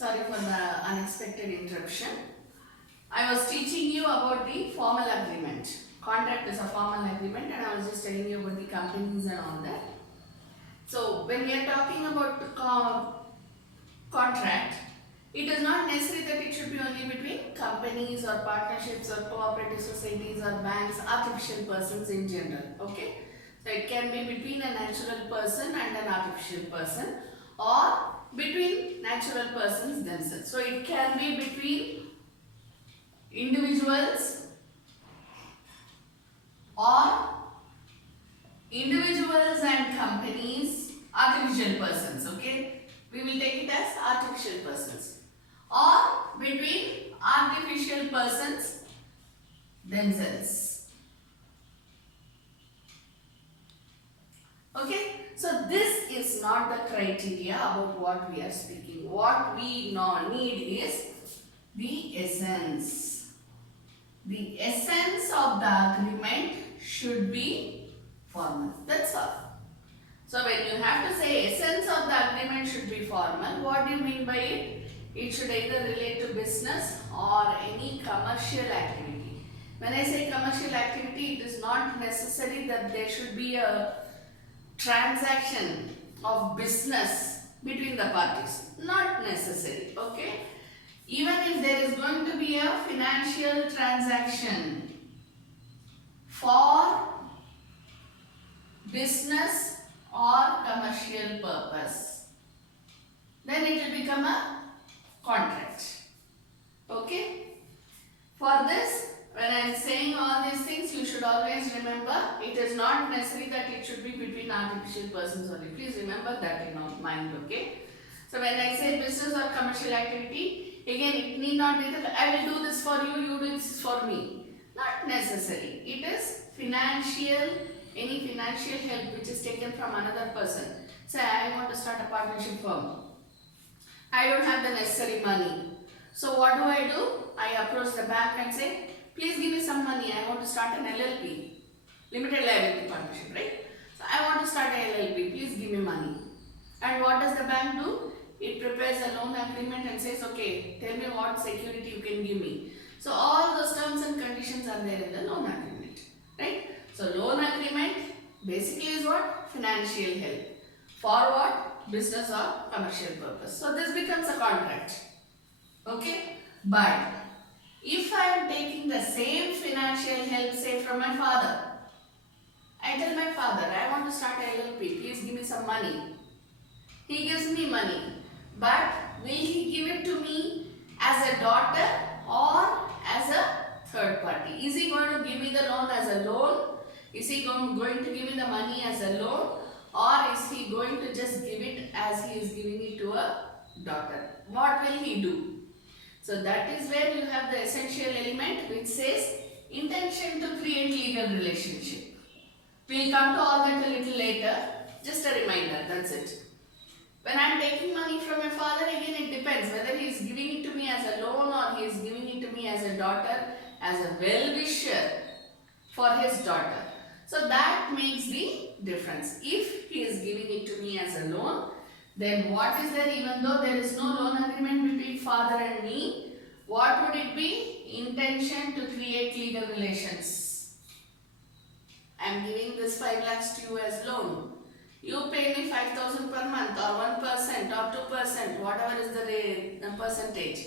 Sorry for the unexpected interruption. I was teaching you about the formal agreement. Contract is a formal agreement and I was just telling you about the companies and all that. So when we are talking about contract, it is not necessary that it should be only between companies or partnerships or cooperative societies or banks, artificial persons in general. Okay? So it can be between a natural person and an artificial person or between natural persons themselves. So it can be between individuals or individuals and companies, artificial persons. Okay? We will take it as artificial persons or between artificial persons themselves. Okay, so this is not the criteria about what we are speaking. What we now need is the essence. The essence of the agreement should be formal. That's all. So when you have to say essence of the agreement should be formal, what do you mean by it? It should either relate to business or any commercial activity. When I say commercial activity, it is not necessary that there should be a transaction of business between the parties. Not necessary. Okay. Even if there is going to be a financial transaction for business or commercial purpose, then it will become a contract. Okay. For this, when I am saying all these things, you should always remember it is not necessary that it should be between artificial persons only. Please remember that in your mind. Okay. So when I say business or commercial activity, again it need not be that I will do this for you, you do this for me. Not necessary. It is financial, any financial help which is taken from another person. Say I want to start a partnership firm. I don't have the necessary money. So what do? I approach the bank and say, please give me some money. I want to start an LLP, limited liability partnership, right? So I want to start an LLP. Please give me money. And what does the bank do? It prepares a loan agreement and says, okay, tell me what security you can give me. So all those terms and conditions are there in the loan agreement, right? So loan agreement basically is what? Financial help. For what? Business or commercial purpose. So this becomes a contract. Okay? But if I am taking the same financial help, say from my father, I tell my father, I want to start a LLP, please give me some money. He gives me money, but will he give it to me as a daughter or as a third party? Is he going to give me the loan as a loan? Is he going to give me the money as a loan? Or is he going to just give it as he is giving it to a daughter? What will he do? So that is where you have the essential element which says intention to create legal relationship. We will come to all that a little later. Just a reminder, that's it. When I am taking money from my father, again it depends whether he is giving it to me as a loan or he is giving it to me as a daughter, as a well-wisher for his daughter. So that makes the difference. If he is giving it to me as a loan, then what is there? Even though there is no loan agreement between father and me, what would it be? Intention to create legal relations. I am giving this 5 lakhs to you as loan. You pay me 5,000 per month or 1% or 2%, whatever is the rate, the percentage.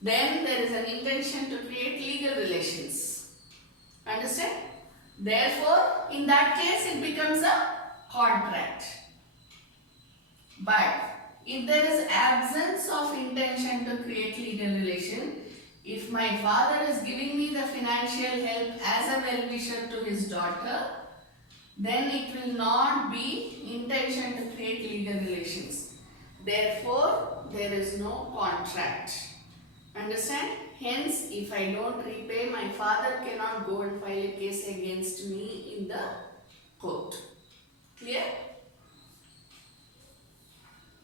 Then there is an intention to create legal relations. Understand? Therefore, in that case, it becomes a contract. But if there is absence of intention to create legal relation, if my father is giving me the financial help as a well-wisher to his daughter, then it will not be intention to create legal relations. Therefore, there is no contract. Understand? Hence, if I don't repay, my father cannot go and file a case against me in the court. Clear?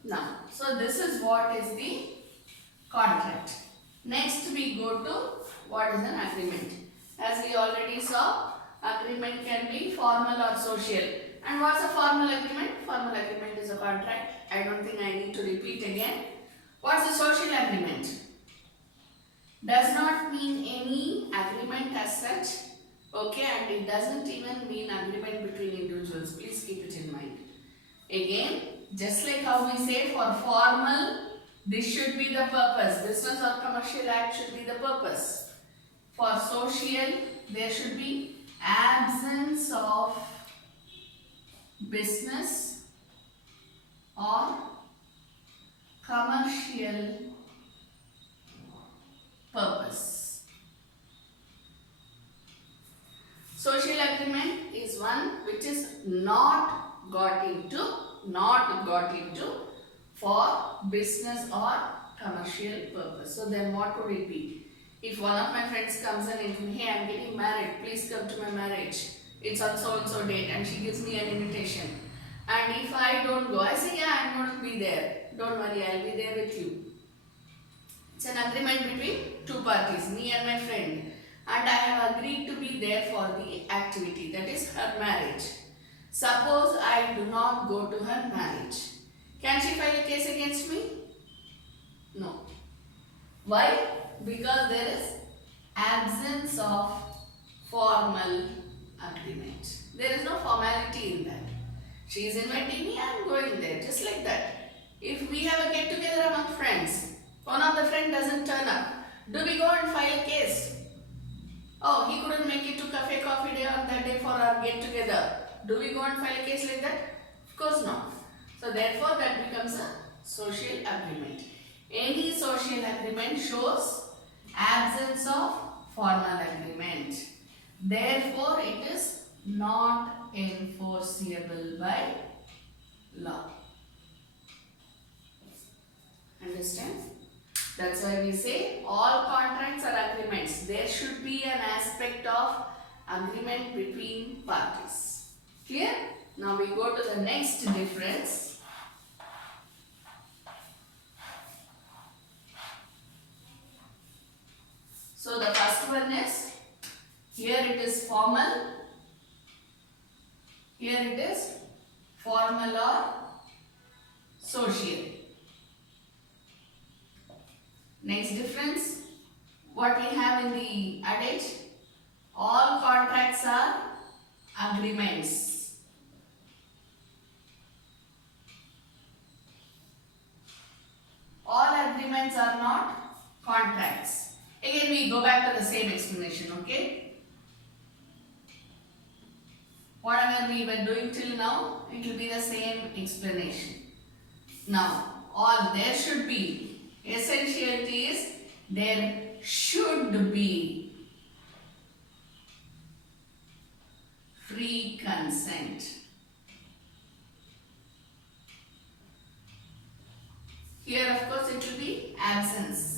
Now, so this is what is the contract. Next we go to what is an agreement. As we already saw, agreement can be formal or social. And what's a formal agreement? Formal agreement is a contract. I don't think I need to repeat again. What's a social agreement? Does not mean any agreement as such. Okay, and it doesn't even mean agreement between individuals. Please keep it in mind. Again, just like how we say for formal, this should be the purpose. Business or commercial act should be the purpose. For social, there should be absence of business or commercial purpose. Social agreement is one which is not got into for business or commercial purpose. So then what would it be? If one of my friends comes and tells me, hey, I'm getting married, please come to my marriage. It's on so and so date, and she gives me an invitation. And if I don't go, I say, yeah, I'm going to be there. Don't worry, I'll be there with you. It's an agreement between two parties, me and my friend. And I have agreed to be there for the activity, that is her marriage. Suppose I do not go to her marriage. Can she file a case against me? No. Why? Because there is absence of formal agreement. There is no formality in that. She is inviting me, I am going there, just like that. If we have a get together among friends, one of the friend doesn't turn up, do we go and file a case? Oh, he couldn't make it to cafe coffee day on that day for our get together. Do we go and file a case like that? Of course not. So therefore that becomes a social agreement. Any social agreement shows absence of formal agreement. Therefore it is not enforceable by law. Understand? That's why we say all contracts are agreements. There should be an aspect of agreement between parties. Clear? Now we go to the next difference. So the first one is, here it is formal, here it is formal or social. Next difference, what we have in the adage, all contracts are agreements. All agreements are not contracts. Again we go back to the same explanation, okay? Whatever we were doing till now, it will be the same explanation. Now, all there should be, essentiality is there should be free consent. Here of course it will be absence.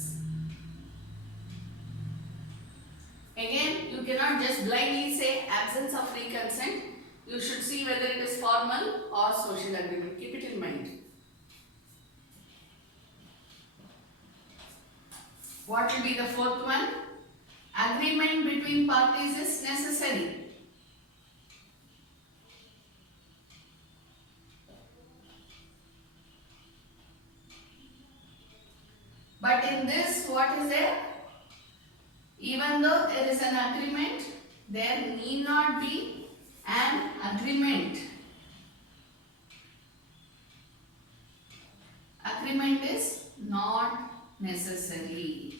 Again, you cannot just blindly say absence of free consent. You should see whether it is formal or social agreement. Keep it in mind. What will be the fourth one? Agreement between parties is necessary. But in this, what is there? Even though there is an agreement, there need not be an agreement. Agreement is not necessary.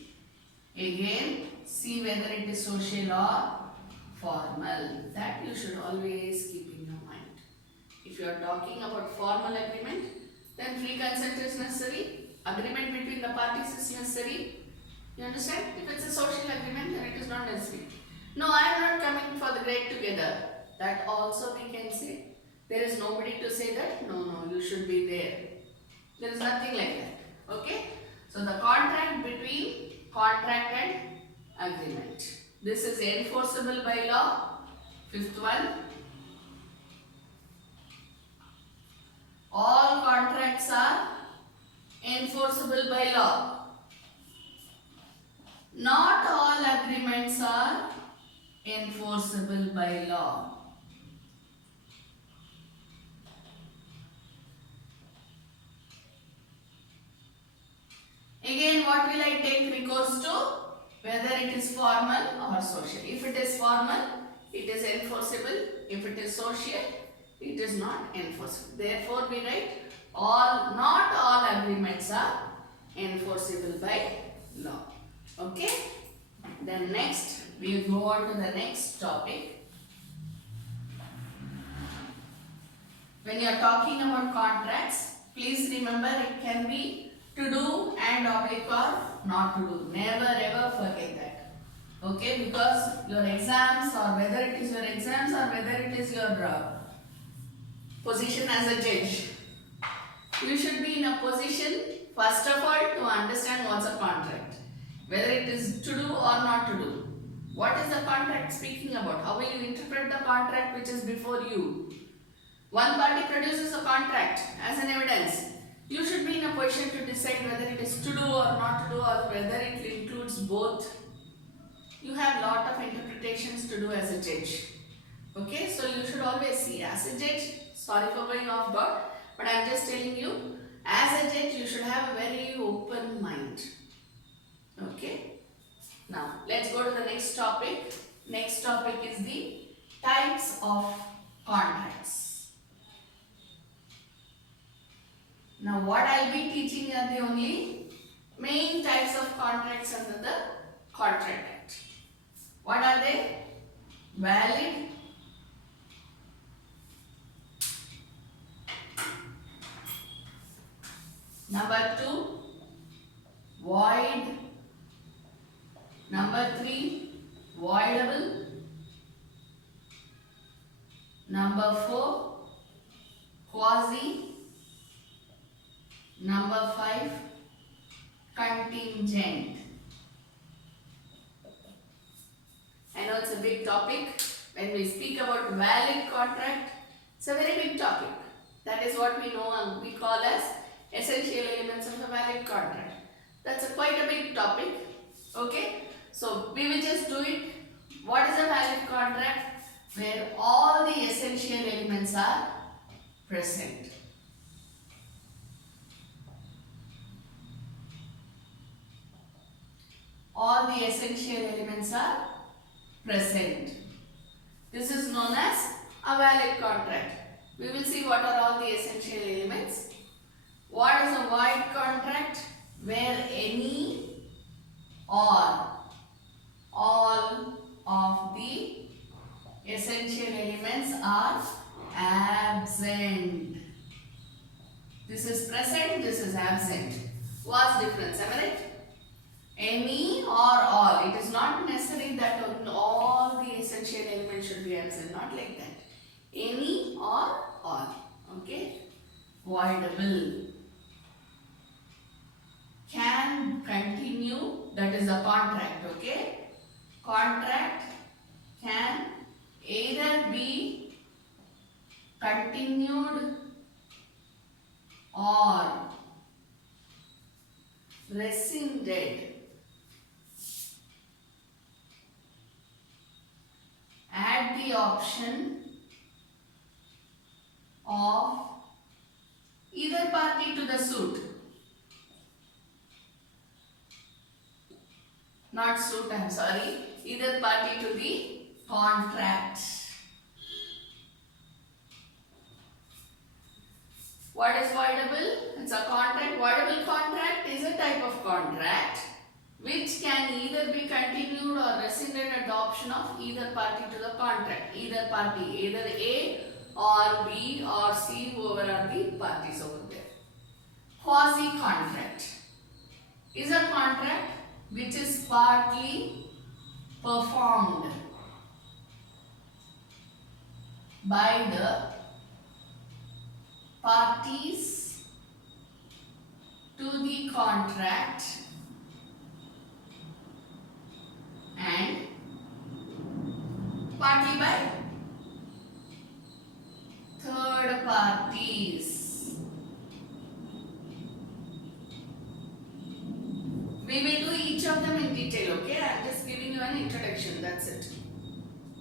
Again, see whether it is social or formal. That you should always keep in your mind. If you are talking about formal agreement, then free consent is necessary. Agreement between the parties is necessary. You understand? If it's a social agreement, then it is not necessary. No, I am not coming for the get together. That also we can say. There is nobody to say that, no, you should be there. There is nothing like that. Okay? So the contract between contract and agreement. This is enforceable by law. Fifth one. All contracts are enforceable by law. Not all agreements are enforceable by law. again what will I take recourse to? Whether it is formal or social. If it is formal, it is enforceable. If it is social, it is not enforceable. Therefore, we write not all agreements are enforceable by law. Okay? Then next, we will go on to the next topic. When you are talking about contracts, please remember it can be to do and oblique or not to do. Never ever forget that. Okay? Because your exams, or whether it is your exams or whether it is your position as a judge, you should be in a position first of all to understand what's a contract. Whether it is to do or not to do. What is the contract speaking about? How will you interpret the contract which is before you? One party produces a contract as an evidence. You should be in a position to decide whether it is to do or not to do, or whether it includes both. You have lot of interpretations to do as a judge. Okay, so you should always see as a judge. Sorry for going off guard, but I am just telling you, as a judge you should have a very open mind. Okay. Now let's go to the next topic. Next topic is the types of contracts. Now what I'll be teaching are the only main types of contracts under the Contract Act. What are they? Valid, number 2, void, number 3, voidable, number 4, quasi, number 5, contingent. I know it's a big topic. When we speak about valid contract, it's a very big topic. That is what we know and we call as essential elements of a valid contract. That's quite a big topic. Okay, so we will just do it. What is a valid contract? Where all the essential elements are present. All the essential elements are present. This is known as a valid contract. We will see what are all the essential elements. What is a void contract? Where any or all of the essential elements are absent. This is present, this is absent. What's difference? Am I right? Any or all. It is not necessary that all the essential elements should be absent. Not like that. Any or all. Okay. Voidable. Can continue. That is a contract. Okay. Contract can either be continued or rescinded at the option of either party to the suit. Not suit, I am sorry. Either party to the contract. What is voidable? It's a contract. Voidable contract is a type of contract which can either be continued or rescinded at the option of either party to the contract. Either party, either A or B or C, whoever are the parties over there. Quasi-contract is a contract which is partly performed by the parties to the contract and partly by third parties. We will do each of them in detail, okay? I am just giving you an introduction, that's it.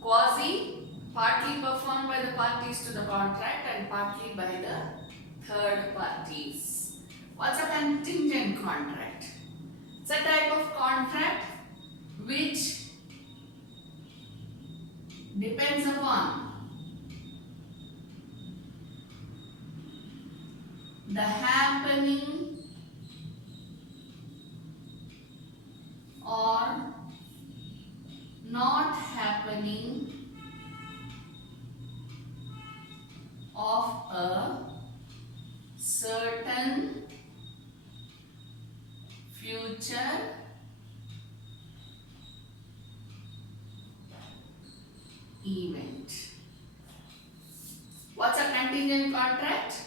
Quasi, partly performed by the parties to the contract and partly by the third parties. What's a contingent contract? It's a type of contract which depends upon the happening or not happening of a certain future event. What's a contingent contract?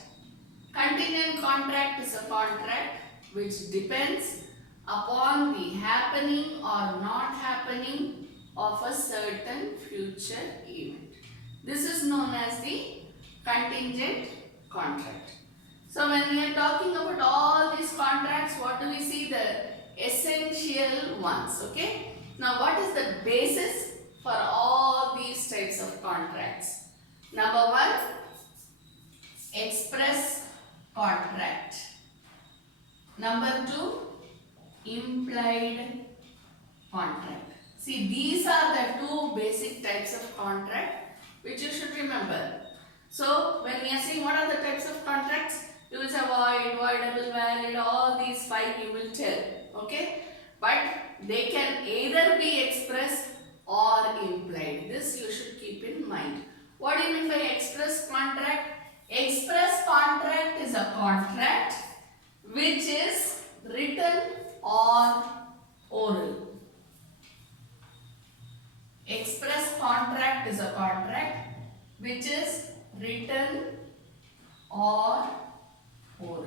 Contingent contract is a contract which depends upon the happening or not happening of a certain future event. This is known as the contingent contract. So when we are talking about all these contracts, what do we see? The essential ones, okay? Now what is the basis for all these types of contracts? Number one, express contract. Number two, implied contract. See, these are the two basic types of contract which you should remember. So when we are saying what are the types of contracts, you will say void, voidable, valid, all these five you will tell, okay? But they can either be express or implied. This you should keep in mind. What do you mean by express contract? Express contract is a contract which is written or oral. Express contract is a contract which is written or oral.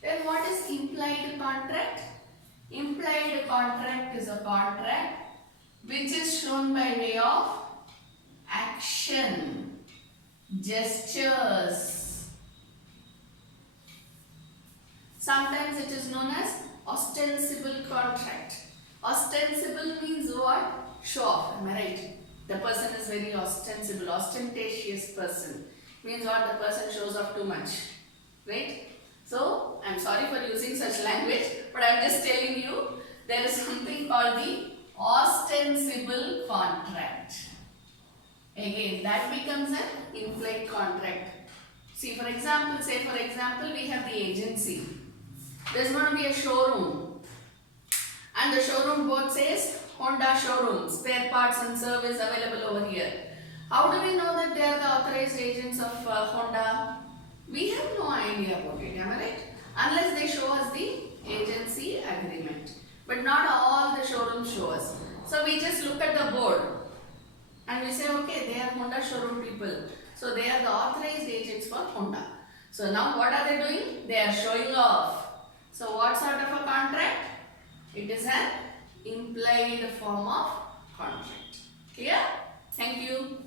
Then what is implied contract? Implied contract is a contract which is shown by way of action, gestures. Sometimes it is known as ostensible contract. Ostensible means what? Show off, am I right? The person is very ostensible, ostentatious person. Means what? The person shows off too much, right? So, I am sorry for using such language, but I am just telling you there is something called the ostensible contract. Again, that becomes an implied contract. See, for example, we have the agency. There is going to be a showroom, and the showroom board says Honda showroom, spare parts and service available over here. How do we know that they are the authorized agents of Honda? We have no idea about it, am I right? Unless they show us the agency agreement. But not all the showrooms show us. So we just look at the board and we say, okay, they are Honda showroom people. So they are the authorized agents for Honda. So now what are they doing? They are showing off. So what sort of a contract? It is an implied form of contract. Clear? Thank you.